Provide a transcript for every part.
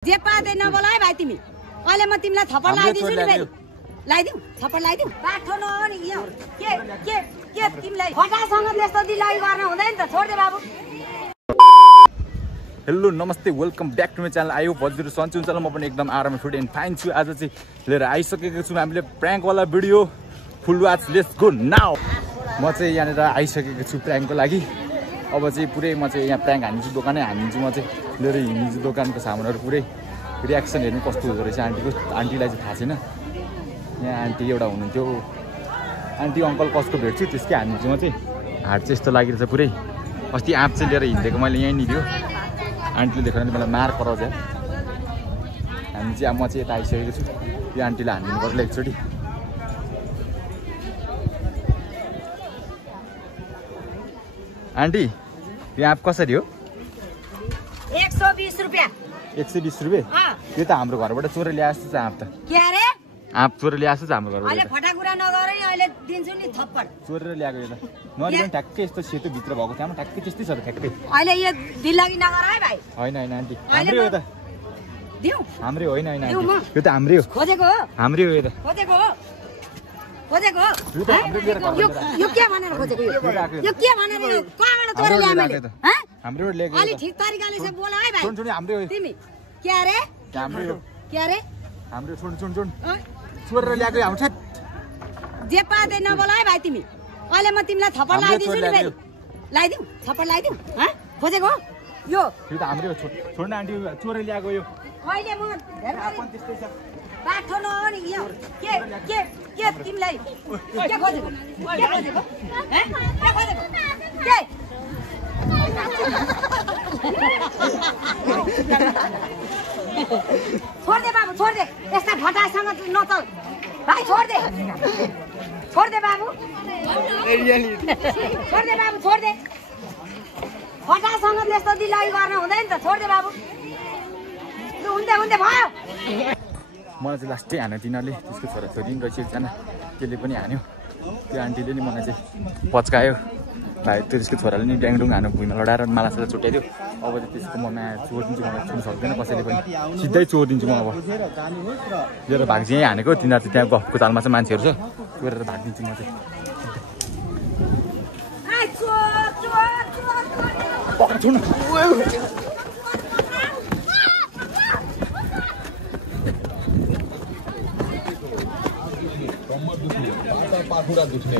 जे पादै नबोला है भाइ तिमी अहिले म तिमीलाई थप्पड लगाइदिन्छु नि फेरि लगाइदिउ थप्पड लगाइदिउ बाठो नहोनी यो के तिमीलाई फटासँग त्यस्तो दिलाइ गर्न हुँदैन त छोड दे बाबु। हेलो नमस्ते welcome back to my channel. आयो हजुरहरू सन्चै हुन्छ म पनि एकदम आराम फिट एन्ड फाइन छु। आज चाहिँ लिएर आइसकेको छु हामीले प्र्याङ्कवाला video. Full watch let's go now. म चाहिँ यहाँनिर आइसकेको छु प्र्याङ्कको लागि। अब चाहिँ पुरै म चाहिँ यहाँ प्र्याङ्क हानिदिन्छु, दोकानै हानिदिन्छु। म चाहिँ लिएर हिँडिन्छु दोकानको सामानहरू पुरै। रियाक्सन हेर्नु कस्तो हुँदो रहेछ आन्टीको। आन्टीलाई चाहिँ थाहा छैन, यहाँ आन्टी एउटा हुनुहुन्थ्यो। आन्टी अङ्कल कसको भेट्छु त्यसकै हानिदिन्छु म चाहिँ। हाट चाहिँ यस्तो लागिरहेछ पुरै। अस्ति आँप चाहिँ लिएर हिँडेको मैले यहीँ थियो। आन्टीले देखेर नि मलाई मार कराउँछ। हामी चाहिँ म चाहिँ यता आइसकेको छु। यो आन्टीलाई हानिदिनु पर्छ एकचोटि। आन्टी यो आँप कसरी हो? 120 रुपैयाँ। 120 रुपैयाँ? यो त हाम्रो घरबाट चोरेर ल्याएको छ आँप त। के अरे? आँप चोरेर ल्याएको छ हाम्रो घरबाट। अहिले फटा कुरा नगरे अहिले दिन्छु नि थप्पड। चोरेर ल्याएको यो त। नरि पनि ठ्याक्कै यस्तो सेतो भित्र भएको थियो, ठ्याक्कै त्यस्तै छ ठ्याक्कै। अहिले यो दिल्लगी नगर है भाइ। होइन होइन आन्टी हाम्रै हो त। दिउ हाम्रै होइन होइन आन्टी यो त हाम्रै हो। खोजेको हो? हाम्रै हो यो त। खोजेको हो? खोजेको हो? यो त हाम्रै लिएर घर यो के भनेर खोजेको यो? यो के भनेर यो कहाँबाट चोरेर ल्याए मैले? ह? हाम्रै ल्याएको। अलि ठीक तरिकाले चाहिँ बोल है भाइ। सुन सुन हाम्रै हो तिमी के अरे? हाम्रै हो। के अरे? हाम्रै सुन सुन सुन चोरेर ल्याएको हाम्रो छ। जे पादै नबोला है भाइ तिमी। अहिले म तिमीलाई थप्पड लगाइदिन्छु नि फेरि। लगाइदिउ थप्पड लगाइदिउ। ह? खोजेको हो? यो त हाम्रै हो। छोड्न आन्टी चोरेर ल्याएको यो। अहिले म त्यस्तै छ। बाठो नहोनी यो के तिमीलाई के खोजेको? के खोजेको? ह? के खोजेको? के? छोड दे बाबु, छोड दे। यस्ता फटासँग नचल भाइ। छोड दे, छोड दे बाबु। छोड दे बाबु, छोड दे। फटासँग त्यस्तो दिलाइ गर्न हुँदैन त। छोड दे बाबु। हुँदै भयो। मलाई चाहिँ लास्टै हान्यो तिनीहरूले। त्यसको छोराछोरी नि रहेछ एकजना, त्यसले पनि हान्यो। त्यो आन्टीले नि मलाई चाहिँ पच्कायो। भाइ त्यसको छोराले नि ड्याङडुङ हान्यो, भुइँमा लडाएर मालासाला छुट्याइदियो। अब चाहिँ त्यसको म चोरिदिन्छु, मलाई छुनु सक्दैन कसैले पनि। सिधै चोरिदिन्छु म। अब लिएर भाग चाहिँ यहीँ हानेको। तिनीहरू चाहिँ त्यहाँ गफको तालमा चाहिँ मान्छेहरू छ, चोरेर भागिदिन्छु म चाहिँ। पाखुरा दुख्ने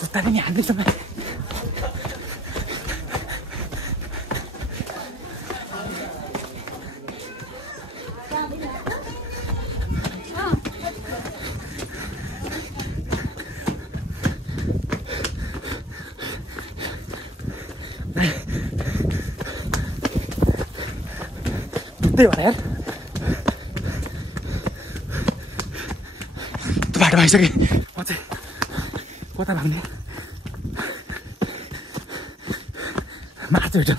जुत्ता पनि हान्दैछ। त्यही भएर यार त्यो बाटोमा आइसकेँ। म चाहिँ कता भाग्ने मार्छ भेट।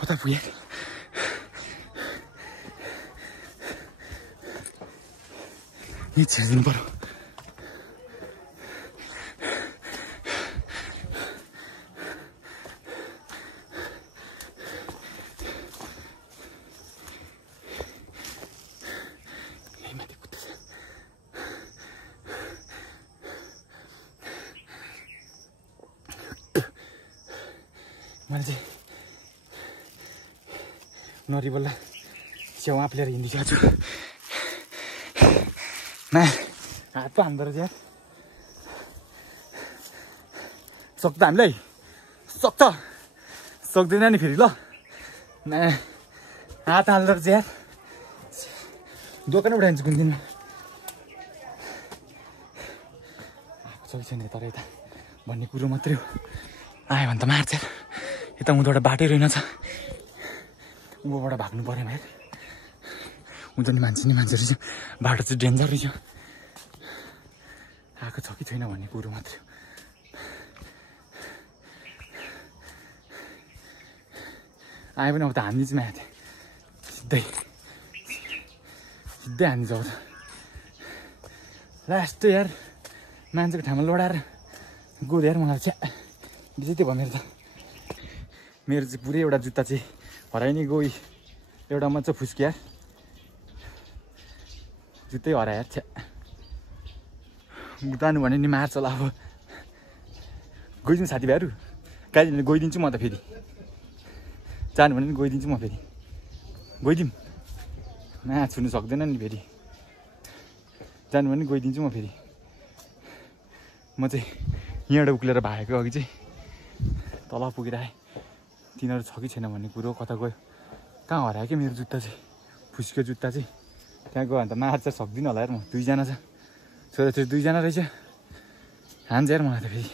कता पुगेँ? यहीँ छिरिदिनु पर्यो। मैले चाहिँ नरिबल्ला च्याउ आँप लिएर हिँडिसकेको छु। हात पो हान्दो रहेछ यार। सक्छ हामीलाई? सक्छ सक्दैन नि फेरि। ल हात हाल्दो रहेछ यार। दोकानै उठाइदिन्छु कुन दिन। आएको छ कि छैन तर यता भन्ने कुरो मात्रै हो। आयो भने त मार्छ यार। यता उँधोबाट बाटै रहेनछ, उँभोबाट भाग्नु पऱ्यो यार। उँधो नि मान्छे रहेछ, बाटो चाहिँ डेन्जर रहेछ। आएको छ कि छैन भन्ने कुरो मात्रै हो। आयो भने अब त हान्दिन्छु माथि सिधै। सिधै हानिन्छ अब त लास्ट यार मान्छेको ठाउँमा लडाएर गयो यार मलाई छ्या बिजै त्यो भयो मेरो चाहिँ पुरै एउटा जुत्ता चाहिँ हराइ नै गयो एउटा मात्र फुस्क्या जुत्तै हरायो छ्या जानु भने नि मार्छ होला अब गइदिउँ साथीभाइहरू काहीँ गइदिन्छु म त फेरि जानु भने नि गइदिन्छु म फेरि गइदिउँ छुनु सक्दैन नि फेरि जानु भने गइदिन्छु म फेरि म चाहिँ यहाँबाट उक्लेर भागेको अघि चाहिँ तल पुगेर आएँ तिनीहरू छ कि छैन भन्ने कुरो कता गयो कहाँ हरायो क्या मेरो जुत्ता चाहिँ फुस्क्यो जुत्ता चाहिँ त्यहाँ गयो भने त मार्च सक्दिनँ होला यार म दुईजना छ छोराछोरी दुईजना रहेछ हान्छ यार मलाई त फेरि